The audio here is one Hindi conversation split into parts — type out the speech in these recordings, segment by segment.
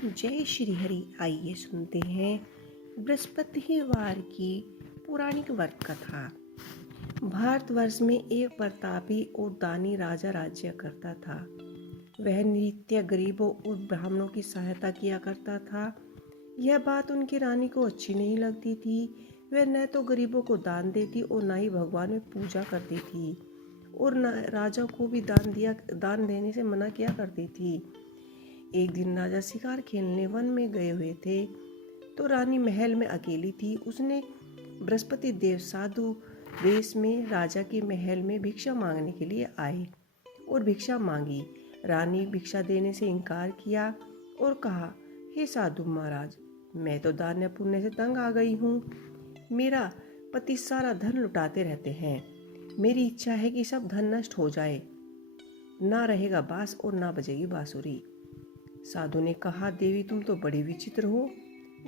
जय श्री हरि। आइए सुनते हैं बृहस्पतिवार की पौराणिक व्रत कथा। भारतवर्ष में एक प्रतापी और दानी राजा राज्य करता था। वह नित्य गरीबों और ब्राह्मणों की सहायता किया करता था। यह बात उनकी रानी को अच्छी नहीं लगती थी। वह न तो गरीबों को दान देती और न ही भगवान में पूजा करती थी, और न राजा को भी दान देने से मना किया करती थी। एक दिन राजा शिकार खेलने वन में गए हुए थे, तो रानी महल में अकेली थी। उसने बृहस्पति देव साधु वेश में राजा के महल में भिक्षा मांगने के लिए आए और भिक्षा मांगी। रानी भिक्षा देने से इनकार किया और कहा, हे साधु महाराज, मैं तो दान पुण्य से तंग आ गई हूँ। मेरा पति सारा धन लुटाते रहते हैं। मेरी इच्छा है कि सब धन नष्ट हो जाए, ना रहेगा बांस और ना बजेगी बांसुरी। साधु ने कहा, देवी तुम तो बड़ी विचित्र हो।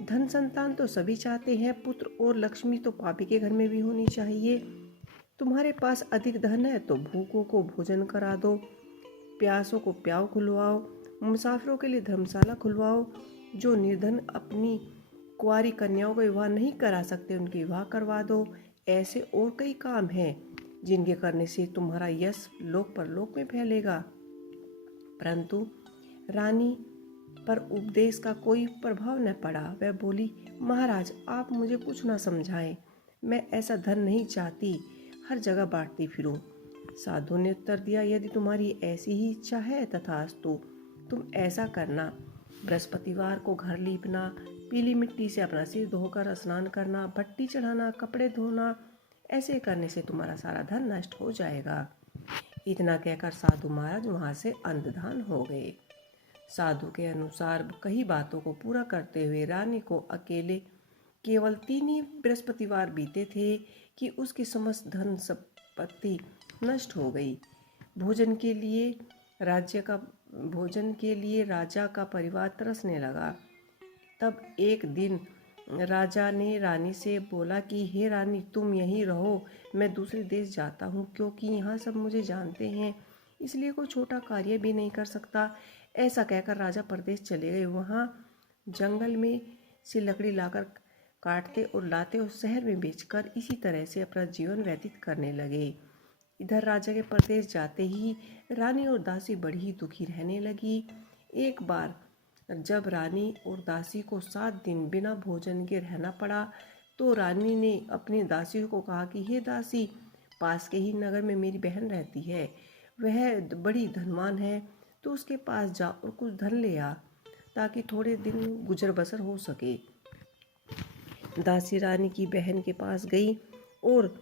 धन संतान तो सभी चाहते हैं, पुत्र और लक्ष्मी तो पापी के घर में भी होनी चाहिए। तुम्हारे पास अधिक धन है तो भूखों को भोजन करा दो, प्यासों को प्याऊ खुलवाओ, मुसाफिरों के लिए धर्मशाला खुलवाओ। जो निर्धन अपनी कुंवारी कन्याओं का विवाह नहीं करा सकते उनके विवाह करवा दो। ऐसे और कई काम हैं जिनके करने से तुम्हारा यश लोक परलोक में फैलेगा। परंतु रानी पर उपदेश का कोई प्रभाव न पड़ा। वह बोली, महाराज आप मुझे कुछ न समझाएं। मैं ऐसा धन नहीं चाहती, हर जगह बांटती फिरूं। साधु ने उत्तर दिया, यदि तुम्हारी ऐसी ही इच्छा है तथास्तु, तुम ऐसा करना। बृहस्पतिवार को घर लीपना, पीली मिट्टी से अपना सिर धोकर स्नान करना, भट्टी चढ़ाना, कपड़े धोना, ऐसे करने से तुम्हारा सारा धन नष्ट हो जाएगा। इतना कहकर साधु महाराज वहां से अंतर्धान हो गए। साधु के अनुसार कई बातों को पूरा करते हुए रानी को अकेले केवल 3 ही बृहस्पतिवार बीते थे कि उसकी समस्त धन संपत्ति नष्ट हो गई। भोजन के लिए राजा का परिवार तरसने लगा। तब एक दिन राजा ने रानी से बोला कि हे रानी, तुम यहीं रहो, मैं दूसरे देश जाता हूँ, क्योंकि यहाँ सब मुझे जानते हैं, इसलिए कोई छोटा कार्य भी नहीं कर सकता। ऐसा कहकर राजा परदेश चले गए। वहाँ जंगल में से लकड़ी लाकर काटते और लाते और शहर में बेचकर इसी तरह से अपना जीवन व्यतीत करने लगे। इधर राजा के परदेश जाते ही रानी और दासी बड़ी ही दुखी रहने लगी। एक बार जब रानी और दासी को 7 दिन बिना भोजन के रहना पड़ा, तो रानी ने अपनी दासी को कहा कि हे दासी, पास के ही नगर में मेरी बहन रहती है, वह बड़ी धनवान है, तो उसके पास जा और कुछ धन ले आ, ताकि थोड़े दिन गुजर बसर हो सके। दासी रानी की बहन के पास गई और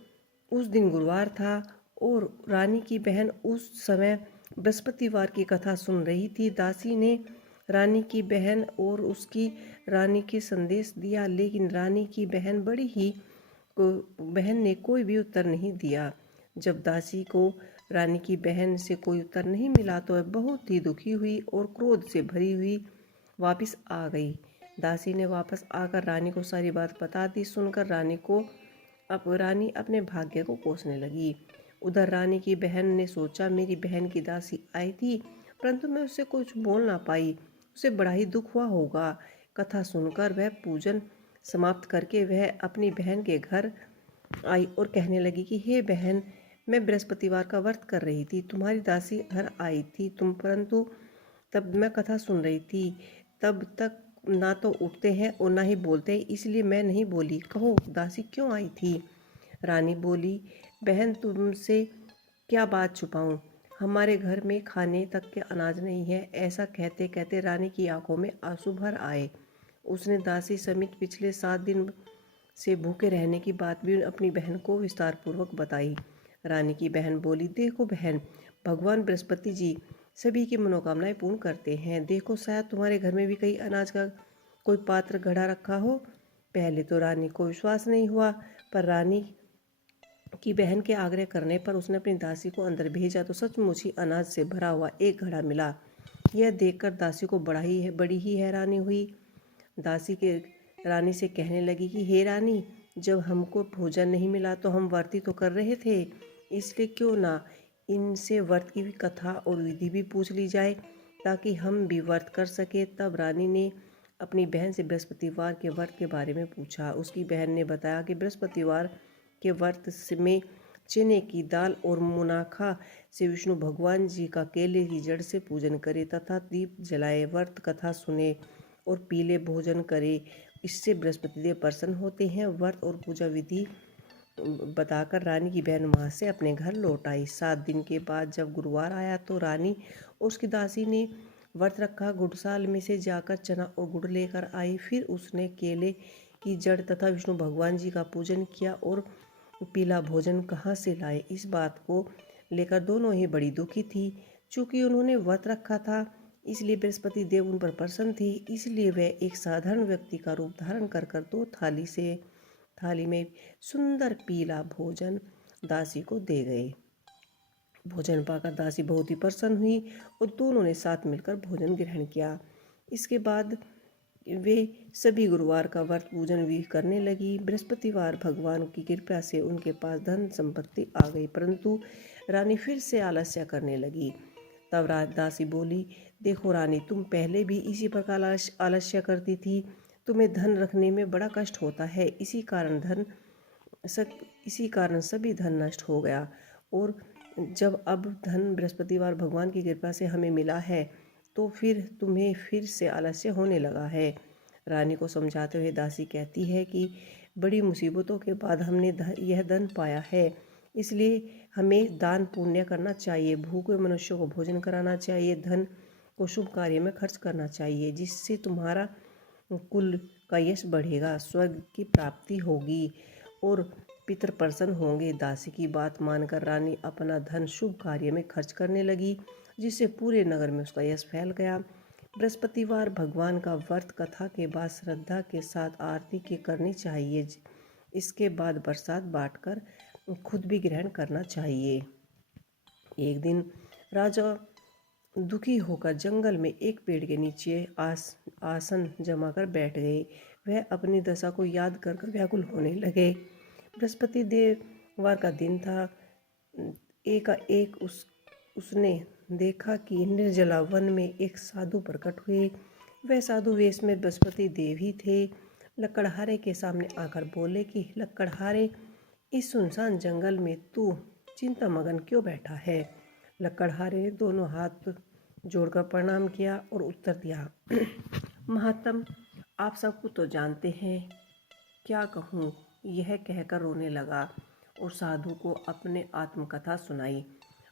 उस दिन गुरुवार था और रानी की बहन उस समय बृहस्पतिवार की कथा सुन रही थी। दासी ने रानी की बहन और उसकी रानी के संदेश दिया, लेकिन रानी की बहन ने कोई भी उत्तर नहीं दिया। जब दासी को रानी की बहन से कोई उत्तर नहीं मिला तो वह बहुत ही दुखी हुई और क्रोध से भरी हुई वापस आ गई। दासी ने वापस आकर रानी को सारी बात बता दी। सुनकर रानी अपने भाग्य को कोसने लगी। उधर रानी की बहन ने सोचा, मेरी बहन की दासी आई थी, परंतु मैं उससे कुछ बोल ना पाई, उसे बड़ा ही दुख हुआ होगा। कथा सुनकर वह पूजन समाप्त करके वह अपनी बहन के घर आई और कहने लगी कि हे बहन, मैं बृहस्पतिवार का व्रत कर रही थी, तुम्हारी दासी घर आई थी, परंतु तब मैं कथा सुन रही थी, तब तक ना तो उठते हैं और ना ही बोलते हैं, इसलिए मैं नहीं बोली। कहो दासी क्यों आई थी? रानी बोली, बहन तुमसे क्या बात छुपाऊं, हमारे घर में खाने तक के अनाज नहीं है। ऐसा कहते कहते रानी की आंखों में आंसू भर आए। उसने दासी समेत पिछले 7 दिन से भूखे रहने की बात भी अपनी बहन को विस्तार पूर्वक बताई। रानी की बहन बोली, देखो बहन, भगवान बृहस्पति जी सभी की मनोकामनाएं पूर्ण करते हैं। देखो शायद तुम्हारे घर में भी कहीं अनाज का कोई पात्र घड़ा रखा हो। पहले तो रानी को विश्वास नहीं हुआ, पर रानी की बहन के आग्रह करने पर उसने अपनी दासी को अंदर भेजा तो सचमुच ही अनाज से भरा हुआ एक घड़ा मिला। यह देखकर दासी को बड़ी ही हैरानी हुई। दासी के रानी से कहने लगी कि हे रानी, जब हमको भोजन नहीं मिला तो हम व्रत तो कर रहे थे, इसलिए क्यों ना इनसे व्रत की भी कथा और विधि भी पूछ ली जाए। ताकि हम भी व्रत कर सके। तब रानी ने अपनी बहन से बृहस्पतिवार के व्रत के बारे में पूछा। उसकी बहन ने बताया कि बृहस्पतिवार के व्रत में चने की दाल और मुनाखा से विष्णु भगवान जी का केले की जड़ से पूजन करे तथा दीप जलाए, व्रत कथा सुने और पीले भोजन करे। इससे बृहस्पति देव प्रसन्न होते हैं। व्रत और पूजा विधि बताकर रानी की बहन वहाँ से अपने घर लौट आई। 7 दिन के बाद जब गुरुवार आया तो रानी और उसकी दासी ने व्रत रखा। गुड़साल में से जाकर चना और गुड़ लेकर आई। फिर उसने केले की जड़ तथा विष्णु भगवान जी का पूजन किया और पीला भोजन कहाँ से लाए, इस बात को लेकर दोनों ही बड़ी दुखी थी। चूँकि उन्होंने व्रत रखा था इसलिए बृहस्पति देव उन पर प्रसन्न थे। इसलिए वह एक साधारण व्यक्ति का रूप धारण कर 2 थाली में सुंदर पीला भोजन दासी को दे गए। भोजन पाकर दासी बहुत ही प्रसन्न हुई और दोनों ने साथ मिलकर भोजन ग्रहण किया। इसके बाद वे सभी गुरुवार का व्रत पूजन भी करने लगी। बृहस्पतिवार भगवान की कृपा से उनके पास धन संपत्ति आ गई, परंतु रानी फिर से आलस्य करने लगी। तब दासी बोली, देखो रानी, तुम पहले भी इसी प्रकार आलस्य करती थी। तुम्हें धन रखने में बड़ा कष्ट होता है। इसी कारण सभी धन नष्ट हो गया। और जब अब धन बृहस्पतिवार भगवान की कृपा से हमें मिला है तो फिर तुम्हें फिर से आलस्य होने लगा है। रानी को समझाते हुए दासी कहती है कि बड़ी मुसीबतों के बाद हमने यह धन पाया है, इसलिए हमें दान पुण्य करना चाहिए, भूखे मनुष्यों को भोजन कराना चाहिए, धन को शुभ कार्य में खर्च करना चाहिए, जिससे तुम्हारा कुल का यश बढ़ेगा, स्वर्ग की प्राप्ति होगी और पितर प्रसन्न होंगे। दासी की बात मानकर रानी अपना धन शुभ कार्य में खर्च करने लगी, जिससे पूरे नगर में उसका यश फैल गया। बृहस्पतिवार भगवान का व्रत कथा के बाद श्रद्धा के साथ आरती की करनी चाहिए। इसके बाद प्रसाद बांटकर खुद भी ग्रहण करना चाहिए। एक दिन राजा दुखी होकर जंगल में एक पेड़ के नीचे आसन जमाकर बैठ गए। वह अपनी दशा को याद कर व्याकुल होने लगे। बृहस्पति देववार का दिन था। एकाएक उसने देखा कि निर्जला वन में एक साधु प्रकट हुए। वह साधु वेश में बृहस्पति देव ही थे। लकड़हारे के सामने आकर बोले कि लकड़हारे, इस सुनसान जंगल में तू चिंता मगन क्यों बैठा है। लकड़हारे ने दोनों हाथ जोड़कर प्रणाम किया और उत्तर दिया, महात्म, आप सब कुछ तो जानते हैं, क्या कहूँ। यह कहकर रोने लगा और साधु को अपने आत्मकथा सुनाई।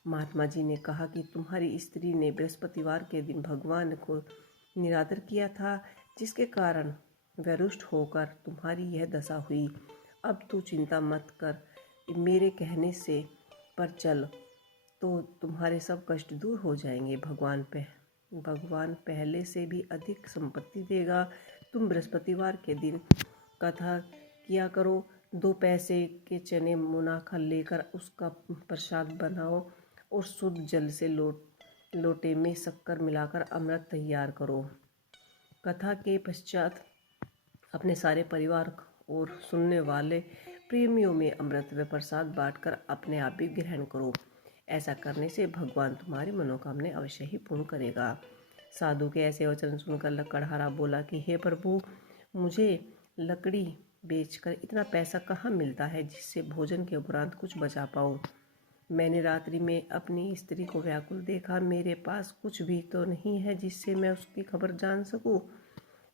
महात्मा जी ने कहा कि तुम्हारी स्त्री ने बृहस्पतिवार के दिन भगवान को निरादर किया था, जिसके कारण वह रुष्ट होकर तुम्हारी यह दशा हुई। अब तू चिंता मत कर, मेरे कहने से पर चल तो तुम्हारे सब कष्ट दूर हो जाएंगे। भगवान पहले से भी अधिक संपत्ति देगा। तुम बृहस्पतिवार के दिन कथा किया करो। 2 पैसे के चने मुनाखा लेकर उसका प्रसाद बनाओ और शुद्ध जल से लोटे में शक्कर मिलाकर अमृत तैयार करो। कथा के पश्चात अपने सारे परिवार और सुनने वाले प्रेमियों में अमृत व प्रसाद बांटकर अपने आप भी ग्रहण करो। ऐसा करने से भगवान तुम्हारी मनोकामना अवश्य ही पूर्ण करेगा। साधु के ऐसे वचन सुनकर लकड़हारा बोला कि हे प्रभु, मुझे लकड़ी बेचकर इतना पैसा कहाँ मिलता है जिससे भोजन के उपरांत कुछ बचा पाऊँ। मैंने रात्रि में अपनी स्त्री को व्याकुल देखा। मेरे पास कुछ भी तो नहीं है जिससे मैं उसकी खबर जान सकूं।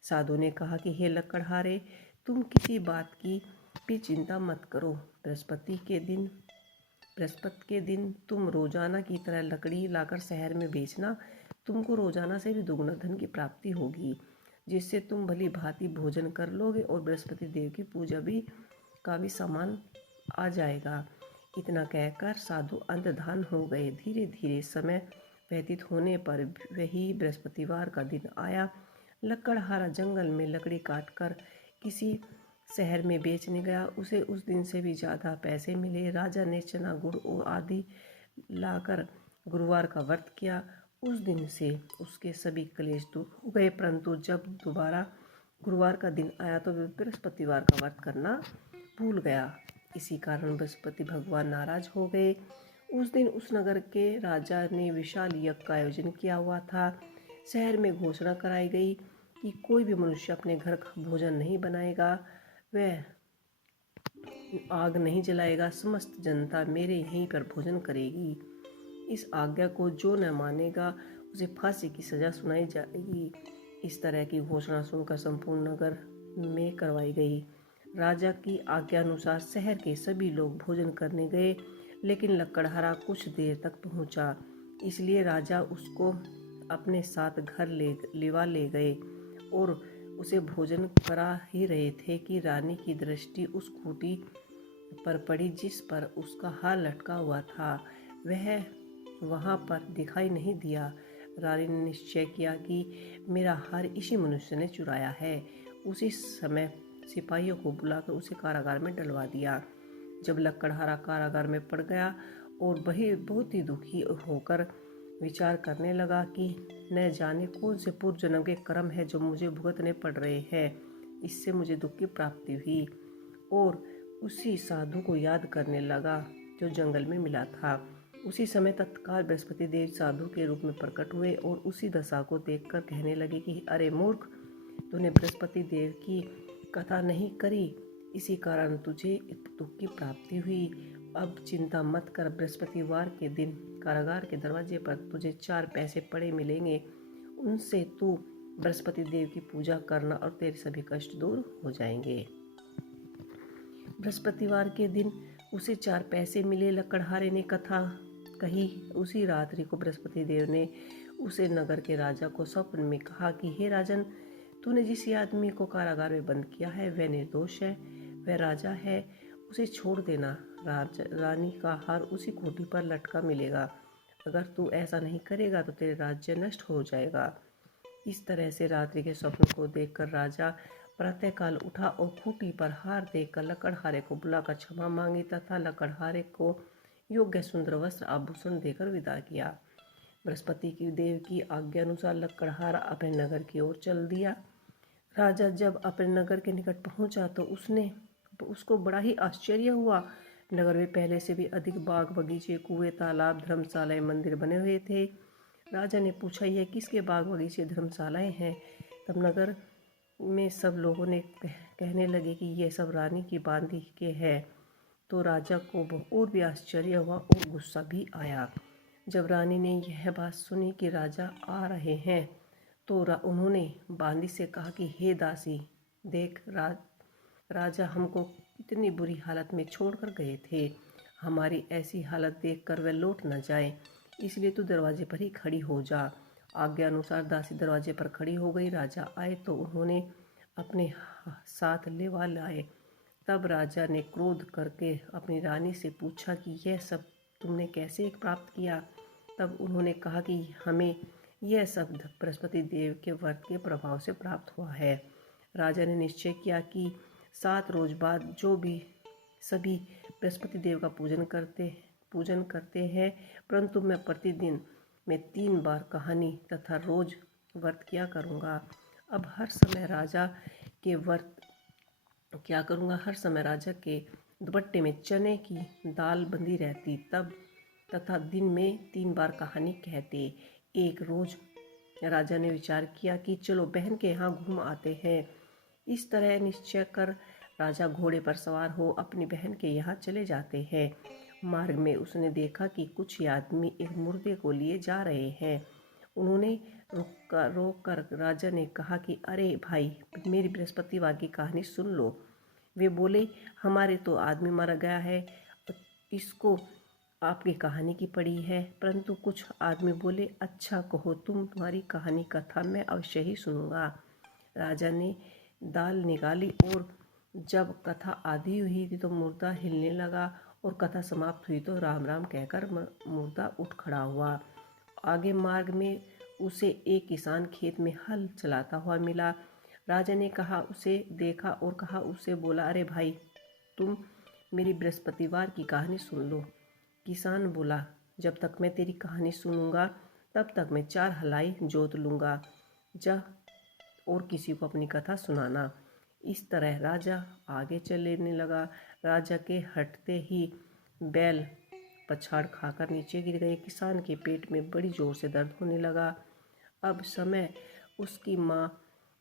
साधु ने कहा कि हे लकड़हारे, तुम किसी बात की भी चिंता मत करो। बृहस्पति के दिन तुम रोजाना की तरह लकड़ी लाकर शहर में बेचना। तुमको रोजाना से भी दुगुना धन की प्राप्ति होगी, जिससे तुम भली भांति भोजन कर लोगे और बृहस्पति देव की पूजा का भी सामान आ जाएगा। इतना कहकर साधु अंतर्धान हो गए। धीरे धीरे समय व्यतीत होने पर वही बृहस्पतिवार का दिन आया। लकड़हारा जंगल में लकड़ी काटकर किसी शहर में बेचने गया। उसे उस दिन से भी ज़्यादा पैसे मिले। राजा ने चना गुड़ और आदि लाकर गुरुवार का व्रत किया। उस दिन से उसके सभी क्लेश दूर हो गए, परंतु जब दोबारा गुरुवार का दिन आया तो वह बृहस्पतिवार का व्रत करना भूल गया। इसी कारण बृहस्पति भगवान नाराज हो गए। उस दिन उस नगर के राजा ने विशाल यज्ञ का आयोजन किया हुआ था। शहर में घोषणा कराई गई कि कोई भी मनुष्य अपने घर का भोजन नहीं बनाएगा, वह आग नहीं जलाएगा, समस्त जनता मेरे यहीं पर भोजन करेगी। इस आज्ञा को जो न मानेगा उसे फांसी की सजा सुनाई जाएगी। इस तरह की घोषणा सुनकर संपूर्ण नगर में करवाई गई। राजा की आज्ञा अनुसार शहर के सभी लोग भोजन करने गए, लेकिन लकड़हारा कुछ देर तक पहुंचा, इसलिए राजा उसको अपने साथ घर ले गए और उसे भोजन करा ही रहे थे कि रानी की दृष्टि उस खूंटी पर पड़ी जिस पर उसका हार लटका हुआ था। वह वहां पर दिखाई नहीं दिया। रानी ने निश्चय किया कि मेरा हार इसी मनुष्य ने चुराया है। उसी समय सिपाहियों को बुलाकर उसे कारागार में डलवा दिया। जब लकड़हारा कारागार में पड़ गया और वही बहुत ही दुखी होकर विचार करने लगा कि न जाने कौन से पूर्व जन्म के कर्म है जो मुझे भुगतने पड़ रहे हैं, इससे मुझे दुख की प्राप्ति हुई, और उसी साधु को याद करने लगा जो जंगल में मिला था। उसी समय तत्काल बृहस्पति देव साधु के रूप में प्रकट हुए और उसी दशा को देखकर कहने लगे कि अरे मूर्ख, तूने बृहस्पति देव की कथा नहीं करी, इसी कारण तुझे दुख की प्राप्ति हुई। अब चिंता मत कर, बृहस्पतिवार के दिन कारागार के दरवाजे पर तुझे 4 पैसे पड़े मिलेंगे, उनसे तू बृहस्पति देव की पूजा करना और तेरे सभी कष्ट दूर हो जाएंगे। बृहस्पतिवार के दिन उसे 4 पैसे मिले। लकड़हारे ने कथा कही। उसी रात्रि को बृहस्पति देव ने उसे नगर के राजा को स्वप्न में कहा कि हे राजन, तूने जिस आदमी को कारागार में बंद किया है वह निर्दोष है, वह राजा है, उसे छोड़ देना। रानी का हार उसी खूंटी पर लटका मिलेगा। अगर तू ऐसा नहीं करेगा तो तेरे राज्य नष्ट हो जाएगा। इस तरह से रात्रि के स्वप्न को देखकर राजा प्रातःकाल उठा और खूंटी पर हार देखकर लकड़हारे को बुलाकर क्षमा मांगी तथा लकड़हारे को योग्य सुंदर वस्त्र आभूषण देकर विदा किया। बृहस्पति की देव की आज्ञा अनुसार लकड़हारा अपने नगर की ओर चल दिया। राजा जब अपने नगर के निकट पहुंचा तो उसको बड़ा ही आश्चर्य हुआ। नगर में पहले से भी अधिक बाग बगीचे, कुएं, तालाब, धर्मशालाएं, मंदिर बने हुए थे। राजा ने पूछा, यह किसके बाग बगीचे धर्मशालाएं हैं? तब नगर में सब लोगों ने कहने लगे कि यह सब रानी की बांदी के हैं। तो राजा को और भी आश्चर्य हुआ और गुस्सा भी आया। जब रानी ने यह बात सुनी कि राजा आ रहे हैं तो उन्होंने बांदी से कहा कि हे दासी, देख, राजा हमको इतनी बुरी हालत में छोड़कर गए थे। हमारी ऐसी हालत देखकर वह लौट न जाए, इसलिए तू दरवाजे पर ही खड़ी हो जा। आज्ञा अनुसार दासी दरवाजे पर खड़ी हो गई। राजा आए तो उन्होंने अपने साथ लेवा लाए। तब राजा ने क्रोध करके अपनी रानी से पूछा कि यह सब तुमने कैसे प्राप्त किया? तब उन्होंने कहा कि हमें यह सब बृहस्पति देव के व्रत के प्रभाव से प्राप्त हुआ है। राजा ने निश्चय किया कि 7 रोज बाद जो भी सभी बृहस्पति देव का पूजन करते हैं, परंतु मैं प्रतिदिन में 3 बार कहानी तथा रोज व्रत किया करूँगा। अब हर समय राजा के व्रत क्या करूँगा, हर समय राजा के दुपट्टे में चने की दाल बंधी रहती, तब तथा दिन में 3 बार कहानी कहते। एक रोज राजा ने विचार किया कि चलो बहन के यहाँ घूम आते हैं। इस तरह निश्चय कर राजा घोड़े पर सवार हो अपनी बहन के यहाँ चले जाते हैं। मार्ग में उसने देखा कि कुछ आदमी एक मुर्दे को लिए जा रहे हैं। उन्होंने रोक कर राजा ने कहा कि अरे भाई, मेरी बृहस्पतिवार की कहानी सुन लो। वे बोले, हमारे तो आदमी मर गया है, इसको आपकी कहानी की पड़ी है। परंतु कुछ आदमी बोले, अच्छा कहो, तुम्हारी कहानी कथा मैं अवश्य ही सुनूंगा। राजा ने दाल निकाली और जब कथा आधी हुई थी तो मुर्दा हिलने लगा और कथा समाप्त हुई तो राम राम कहकर मुर्दा उठ खड़ा हुआ। आगे मार्ग में उसे एक किसान खेत में हल चलाता हुआ मिला। राजा ने उसे देखा और उससे बोला, अरे भाई, तुम मेरी बृहस्पतिवार की कहानी सुन लो। किसान बोला, जब तक मैं तेरी कहानी सुनूंगा तब तक मैं 4 हलाई जोत लूँगा। जा और किसी को अपनी कथा सुनाना। इस तरह राजा आगे चलने लगा। राजा के हटते ही बैल पछाड़ खाकर नीचे गिर गए। किसान के पेट में बड़ी जोर से दर्द होने लगा।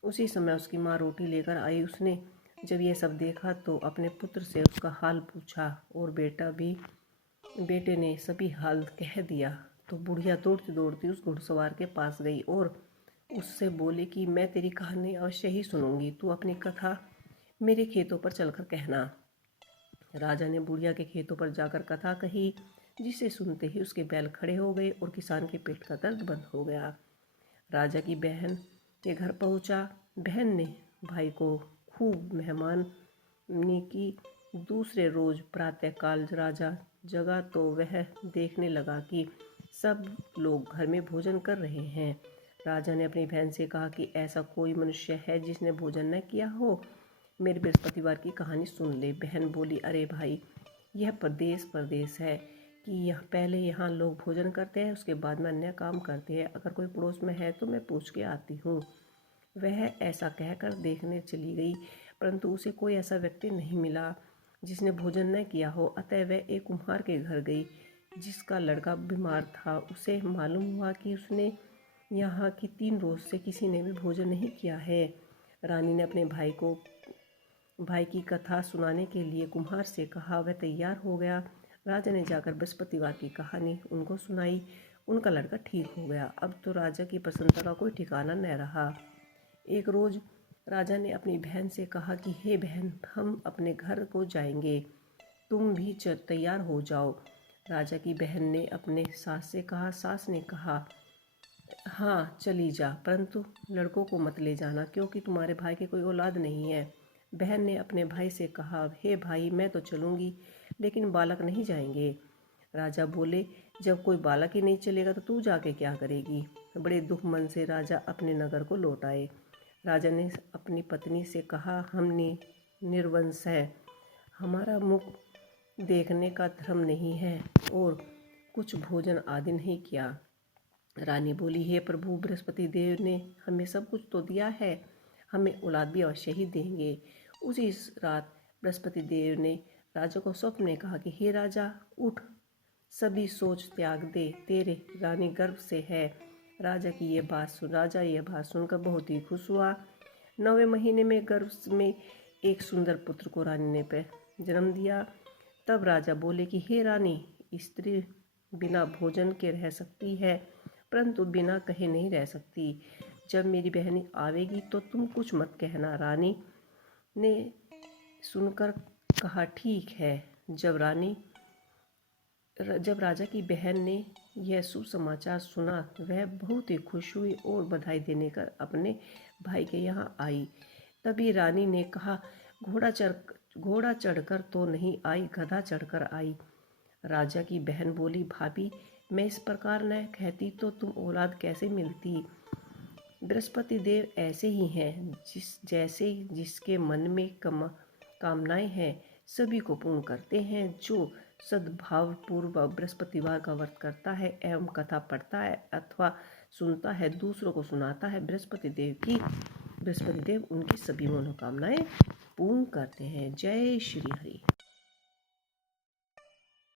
उसी समय उसकी माँ रोटी लेकर आई। उसने जब यह सब देखा तो अपने पुत्र से उसका हाल पूछा और बेटे ने सभी हाल कह दिया। तो बुढ़िया दौड़ती दौड़ती उस घुड़सवार के पास गई और उससे बोली कि मैं तेरी कहानी अवश्य ही सुनूंगी, तू अपनी कथा मेरे खेतों पर चलकर कहना। राजा ने बुढ़िया के खेतों पर जाकर कथा कही, जिसे सुनते ही उसके बैल खड़े हो गए और किसान के पेट का दर्द बंद हो गया। राजा की बहन के घर पहुंचा। बहन ने भाई को खूब मेहमानी की। दूसरे रोज प्रातःकाल राजा जगा तो वह देखने लगा कि सब लोग घर में भोजन कर रहे हैं। राजा ने अपनी बहन से कहा कि ऐसा कोई मनुष्य है जिसने भोजन न किया हो, मेरे बृहस्पतिवार की कहानी सुन ले। बहन बोली, अरे भाई, यह परदेश है कि पहले यहाँ लोग भोजन करते हैं, उसके बाद में अन्य काम करते हैं। अगर कोई पड़ोस में है तो मैं पूछ के आती हूँ। वह ऐसा कहकर देखने चली गई, परंतु उसे कोई ऐसा व्यक्ति नहीं मिला जिसने भोजन न किया हो। अतः वह एक कुम्हार के घर गई जिसका लड़का बीमार था। उसे मालूम हुआ कि उसने यहाँ की 3 रोज से किसी ने भी भोजन नहीं किया है। रानी ने अपने भाई की कथा सुनाने के लिए कुम्हार से कहा। वह तैयार हो गया। राजा ने जाकर बृहस्पतिवार की कहानी उनको सुनाई। उनका लड़का ठीक हो गया। अब तो राजा की प्रसन्नता का कोई ठिकाना न रहा। एक रोज राजा ने अपनी बहन से कहा कि हे बहन, हम अपने घर को जाएंगे, तुम भी तैयार हो जाओ। राजा की बहन ने अपने सास से कहा। सास ने कहा, हाँ चली जा, परंतु लड़कों को मत ले जाना, क्योंकि तुम्हारे भाई की कोई औलाद नहीं है। बहन ने अपने भाई से कहा, हे भाई, मैं तो चलूँगी, लेकिन बालक नहीं जाएंगे। राजा बोले, जब कोई बालक ही नहीं चलेगा तो तू जाके क्या करेगी। बड़े दुख मन से राजा अपने नगर को लौट आए। राजा ने अपनी पत्नी से कहा, हम निर्वंश हैं, हमारा मुख देखने का धर्म नहीं है और कुछ भोजन आदि नहीं किया। रानी बोली, हे प्रभु, बृहस्पति देव ने हमें सब कुछ तो दिया है, हमें औलाद भी अवश्य ही देंगे। उसी रात बृहस्पति देव ने राजा को स्वप्न में कहा कि हे राजा, उठ, सभी सोच त्याग दे, तेरे रानी गर्भ से है। राजा ये बात सुनकर बहुत ही खुश हुआ। 9वें महीने में गर्भ में एक सुंदर पुत्र को रानी ने जन्म दिया। तब राजा बोले कि हे रानी, स्त्री बिना भोजन के रह सकती है, परंतु बिना कहे नहीं रह सकती। जब मेरी बहन आवेगी तो तुम कुछ मत कहना। रानी ने सुनकर कहा, ठीक है। जब राजा की बहन ने यह सुसमाचार सुना, वह बहुत ही खुश हुई और बधाई देने कर अपने भाई के यहाँ आई। तभी रानी ने कहा, घोड़ा चढ़कर तो नहीं आई, गधा चढ़कर आई। राजा की बहन बोली, भाभी, मैं इस प्रकार न कहती तो तुम औलाद कैसे मिलती। बृहस्पति देव ऐसे ही हैं, जैसे जिसके मन में कामनाएं हैं सभी को पूर्ण करते हैं। जो सद्भावपूर्वक बृहस्पतिवार का व्रत करता है एवं कथा पढ़ता है अथवा सुनता है, दूसरों को सुनाता है, बृहस्पति देव उनकी सभी मनोकामनाएं पूर्ण करते हैं। जय श्री हरि।